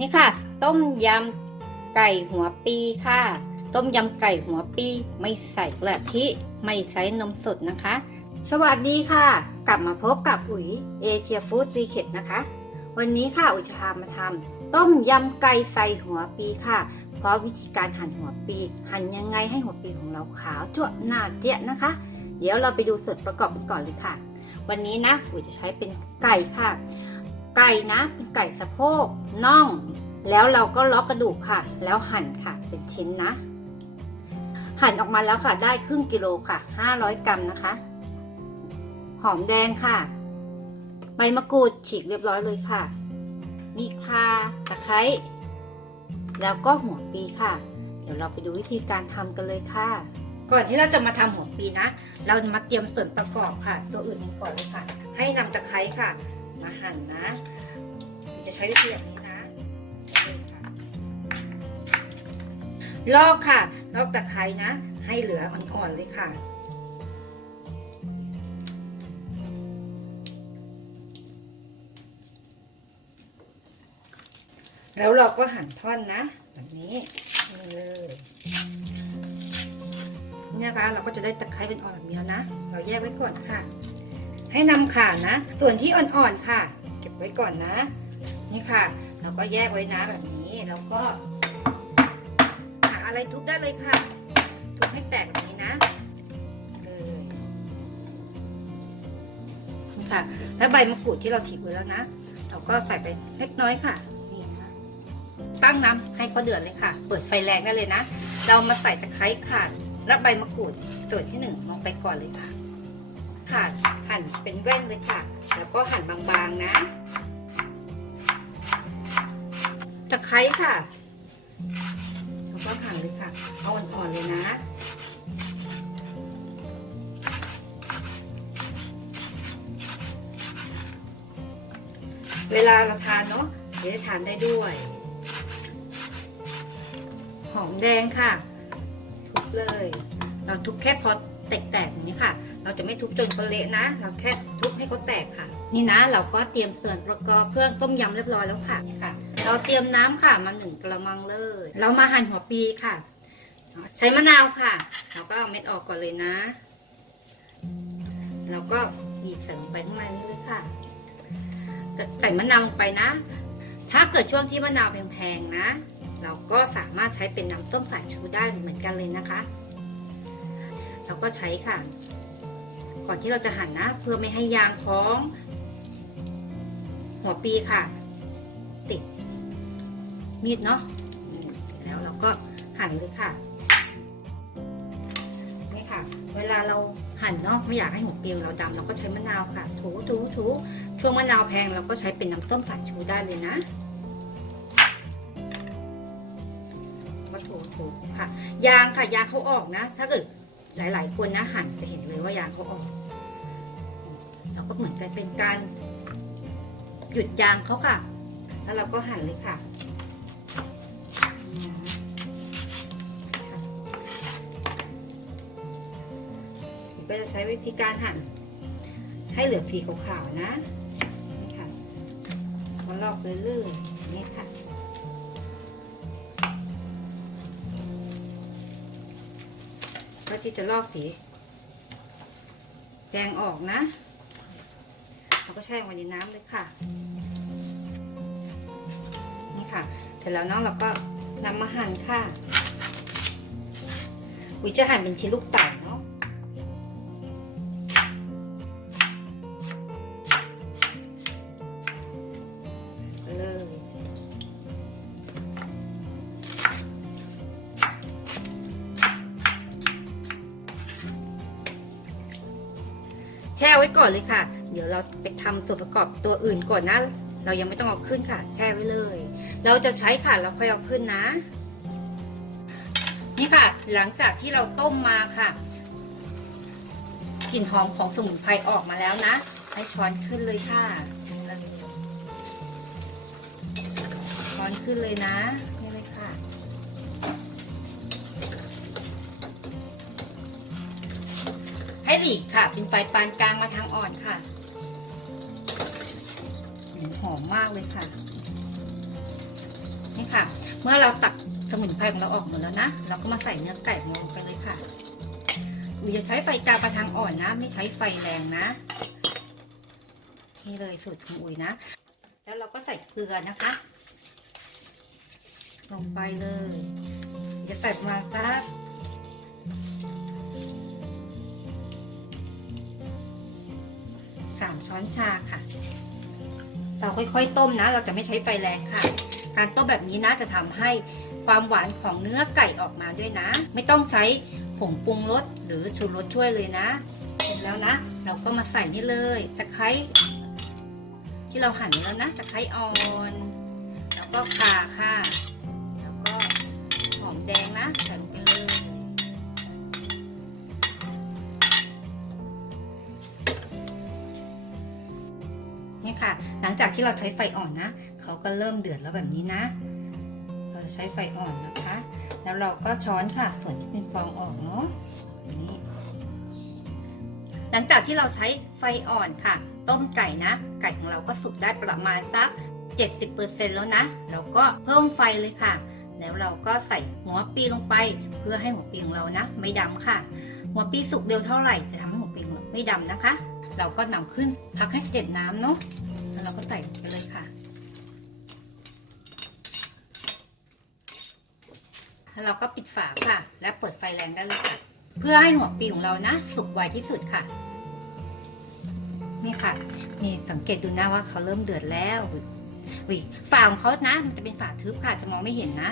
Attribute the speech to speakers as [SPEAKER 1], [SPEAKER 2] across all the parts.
[SPEAKER 1] นี่ค่ะ ต้มยำไก่หัวปีค่ะ ต้มยำไก่หัวปี ไม่ใส่กะทิไม่ใส่นมสดนะคะ สวัสดีค่ะ กลับมาพบกับอุ๋ยเอเชียฟู้ดซีเคทนะคะ วันนี้ค่ะอุ๋ยจะพามาทำต้มยำไก่ใส่หัวปีค่ะ เพราะวิธีการหั่นหัวปี หั่นยังไงให้หัวปีของเราขาวจั่วหน้าเจี๊ยนะคะ เดี๋ยวเราไปดูส่วนประกอบกันก่อนเลยค่ะ วันนี้นะอุ๋ยจะใช้เป็นไก่ค่ะ ไก่นะเป็นไก่สะโพกน่อง แล้วเราก็ล็อกกระดูกค่ะ แล้วหั่นค่ะเป็นชิ้นนะ หั่นออกมาแล้วค่ะได้ครึ่งกิโลค่ะ 500 กรัมนะคะ หอมแดงค่ะ ใบมะกรูดฉีกเรียบร้อยเลยค่ะนี่ค่ะตะไคร้แล้วก็หัวปีค่ะ เดี๋ยวเราไปดูวิธีการทำกันเลยค่ะ ก่อนที่เราจะมาทำหัวปีนะ เรามาเตรียมส่วนประกอบค่ะ ตัวอื่นกันก่อนเลยค่ะ ให้นำตะไคร้ค่ะ มาหั่นนะจะใช้วิธีแบบนี้นะลอกค่ะ ลอกตะไคร้นะ ให้เหลืออ่อนๆเลยค่ะแล้วเราก็หั่นท่อนนะแบบนี้นี่เลยเนี่ยนะคะเราก็จะได้ตะไคร้เป็นอ่อนแบบนี้แล้วนะ เราแยกไว้ก่อนค่ะ ให้นำข่านะ ส่วนที่อ่อนๆค่ะ เก็บไว้ก่อนนะ นี่ค่ะ เราก็แยกไว้นะแบบนี้แล้วก็หาอะไรทุบได้เลยค่ะ ทุบให้แตกแบบนี้นะนี่ค่ะ แล้วใบมะกรูดที่เราฉีกไว้แล้วนะ เราก็ใส่ไปเล็กน้อยค่ะนี่ค่ะ ตั้งน้ำให้เขาเดือดเลยค่ะ เปิดไฟแรงได้เลยนะ เรามาใส่ตะไคร้ค่ะและใบมะกรูดส่วนที่หนึ่งลงไปก่อนเลยค่ะ ค่ะหั่นเป็นแว่นเลยค่ะ แล้วก็หั่นบางๆนะตะไคร้ค่ะแล้วก็หั่นเลยค่ะ เอาอ่อนๆเลยนะเวลาเราทานเนาะจะได้ทานได้ด้วย หอมแดงค่ะ ทุบเลย เราทุบแค่พอแตกๆอย่างนี้ค่ะ เราจะไม่ทุบจนเขาเละนะ เราแค่ทุบให้เขาแตกค่ะ นี่นะเราก็เตรียมส่วนประกอบเครื่องต้มยำเรียบร้อยแล้วค่ะนี่ค่ะ เราเตรียมน้ำค่ะมาหนึ่งกระมังเลย เรามาหั่นหัวปีค่ะ ใช้มะนาวค่ะ เราก็เอาเม็ดออกก่อนเลยนะ เราก็หยิบใส่ลงไปข้างในนี้เลยค่ะใส่มะนาวลงไปนะ ถ้าเกิดช่วงที่มะนาวแพงๆนะ เราก็สามารถใช้เป็นน้ำส้มสายชูได้เหมือนกันเลยนะคะ เราก็ใช้ค่ะ ก่อนที่เราจะหั่นนะ เพื่อไม่ให้ยางของ หัวปีค่ะ ติด มีดเนาะแล้วเราก็หั่นเลยค่ะนี่ค่ะ เวลาเราหั่นเนาะไม่อยากให้หัวปีเราดำเราก็ใช้มะนาวค่ะ ถูถูถูช่วงมะนาวแพงเราก็ใช้เป็นน้ำส้มสายชูได้เลยนะก็ถูถูค่ะ ยางค่ะยางเขาออกนะ ถ้าเกิด หลายๆ คนนะหั่นจะเห็นเลยว่ายางเขาออกเราก็เหมือนกันเป็นการ หยุดยางเขาค่ะ แล้วเราก็หั่นเลยค่ะก็จะใช้วิธีการหั่น ให้เหลือสีขาวๆนะนี่ค่ะมาลอกเรื่อยๆนี่ค่ะ ก็ที่จะลอกสีแดงออกนะ เราก็แช่ไว้ในน้ำเลยค่ะ นี่ค่ะ เสร็จแล้วเน้องเราก็นำมาหั่นค่ะวิจะหั่นเป็นชิ้นลูกเต๋า ไว้ก่อนเลยค่ะ เดี๋ยวเราไปทำส่วนประกอบตัวอื่นก่อนนะ เรายังไม่ต้องเอาขึ้นค่ะ แช่ไว้เลย เราจะใช้ค่ะเราค่อยเอาขึ้นนะ นี่ค่ะ หลังจากที่เราต้มมาค่ะกลิ่นหอมของสมุนไพรออกมาแล้วนะ ให้ช้อนขึ้นเลยค่ะ ช้อนขึ้นเลยนะ ห้หลีกค่ะ เป็นไฟปานกลางมาทางอ่อนค่ะหอมมากเลยค่ะ นี่ค่ะ เมื่อเราตักสมุนไพรของเราออกหมดแล้วนะ เราก็มาใส่เนื้อไก่ลงไปเลยค่ะอุ๋ยจะใช้ไฟกลางประทางอ่อนนะ ไม่ใช้ไฟแรงนะ นี่เลยสูตรของอุ๋ยนะ แล้วเราก็ใส่เกลือนะคะ ลงไปเลย จะใส่ประมาณสัก สามช้อนชาค่ะ เราค่อยๆต้มนะ เราจะไม่ใช้ไฟแรงค่ะ การต้มแบบนี้นะจะทำให้ความหวานของเนื้อไก่ออกมาด้วยนะ ไม่ต้องใช้ผงปรุงรสหรือชูรสช่วยเลยนะ เสร็จแล้วนะ เราก็มาใส่นี่เลยตะไคร้ที่เราหั่นไว้แล้วนะตะไคร้อ่อน แล้วก็ข่าค่ะ หลังจากที่เราใช้ไฟอ่อนนะเขาก็เริ่มเดือดแล้วแบบนี้นะ เราจะใช้ไฟอ่อนนะคะ แล้วเราก็ช้อนค่ะ ส่วนที่เป็นฟองออกเนาะนี้หลังจากที่เราใช้ไฟอ่อนค่ะ ต้มไก่นะ ไก่ของเราก็สุกได้ประมาณสัก 70%แล้วนะ เราก็เพิ่มไฟเลยค่ะ แล้วเราก็ใส่หัวปีลงไป เพื่อให้หัวปีของเรานะ ไม่ดำค่ะ หัวปีสุกเร็วเท่าไหร่จะทำให้หัวปีของเราไม่ดำนะคะ เราก็นำขึ้นพักให้เสด็จน้ำเนาะ เราก็ใส่ไปเลยค่ะ แล้วเราก็ปิดฝาค่ะ และเปิดไฟแรงได้เลยค่ะ เพื่อให้หัวปีของเรานะ สุกไวที่สุดค่ะ นี่ค่ะ นี่สังเกตดูนะว่าเขาเริ่มเดือดแล้วอุ้ยฝาของเขานะมันจะเป็นฝาทึบค่ะ จะมองไม่เห็นนะ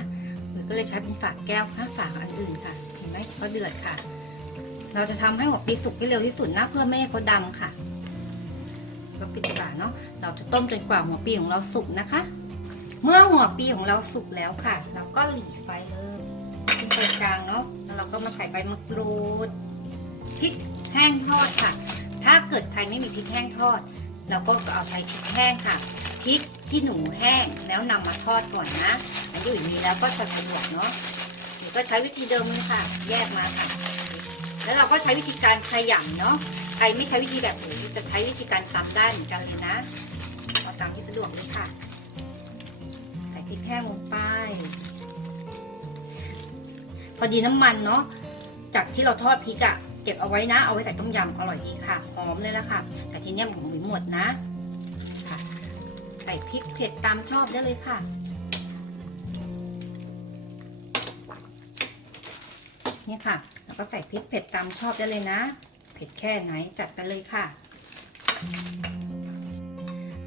[SPEAKER 1] อุ้ยก็เลยใช้เป็นฝาแก้วค่ะฝาอันอื่นค่ะ เห็นไหมเขาเดือดค่ะ เราจะทำให้หัวปีสุกให้เร็วที่สุดนะ เพื่อไม่ให้เขาดำค่ะ ก็ปิดฝาเนาะเราจะต้มจนกว่าหัวปีของเราสุกนะคะ เมื่อหัวปีของเราสุกแล้วค่ะ เราก็หลีไฟเลยเป็นไฟกลางเนาะแล้วเราก็มาใส่ใบมะกรูดพริกแห้งทอดค่ะ ถ้าเกิดใครไม่มีพริกแห้งทอด เราก็เอาใช้พริกแห้งค่ะพริกที่หนูแห้งแล้วนำมาทอดก่อนนะอันที่อยู่นี้แล้วก็จะสะดวกเนาะหนูก็ใช้วิธีเดิมเลยค่ะ แยกมาค่ะ แล้วเราก็ใช้วิธีการขยำเนาะ รไม่ใช้วิธีแบบหนูจะใช้วิธีการตำได้เหมือนกันเลยนะเอาตามที่สะดวกเลยค่ะ ใส่พริกแห้งลงไป พอดีน้ำมันเนาะ จากที่เราทอดพริกอะเก็บเอาไว้นะ เอาไว้ใส่ต้มยำอร่อยดีค่ะ หอมเลยละค่ะ แต่ทีเนี้ยผมหมดนะค่ะใส่พริกเผ็ดตามชอบได้เลยค่ะนี่ค่ะ แล้วก็ใส่พริกเผ็ดตามชอบได้เลยนะ ผ็ดแค่ไหนจัดไปเลยค่ะ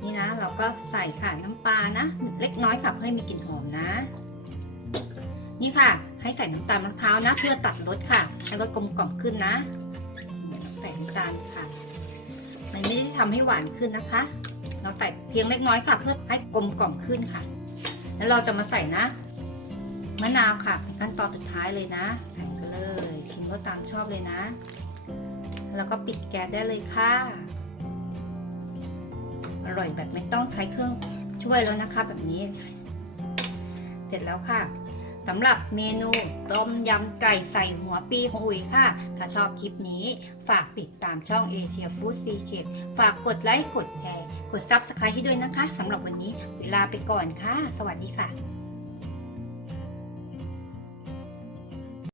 [SPEAKER 1] นี่นะเราก็ใส่ค่ะน้ำปลานะ เล็กน้อยค่ะเพื่อให้มีกลิ่นหอมนะ นี่ค่ะ ให้ใส่น้ำตาลมะพร้าวนะ เพื่อตัดรสค่ะให้รสกลมกล่อมขึ้นนะใส่น้ำตาลค่ะ มันไม่ได้ทำให้หวานขึ้นนะคะ เราใส่เพียงเล็กน้อยค่ะ เพื่อให้กลมกล่อมขึ้นค่ะ แล้วเราจะมาใส่นะมะนาวค่ะ ขั้นตอนสุดท้ายเลยนะใส่ไปเลย ชิมก็ตามชอบเลยนะ แล้วก็ปิดแก๊สได้เลยค่ะ อร่อยแบบไม่ต้องใช้เครื่องช่วยแล้วนะคะ แบบนี้ เสร็จแล้วค่ะสำหรับเมนูต้มยำไก่ใส่หัวปีของอุ๋ยค่ะ ถ้าชอบคลิปนี้ฝากติดตามช่อง Asia Food Secret ฝากกดไลค์ กดแชร์ กด Subscribe ให้ด้วยนะคะสำหรับวันนี้เวลาไปก่อนค่ะ สวัสดีค่ะ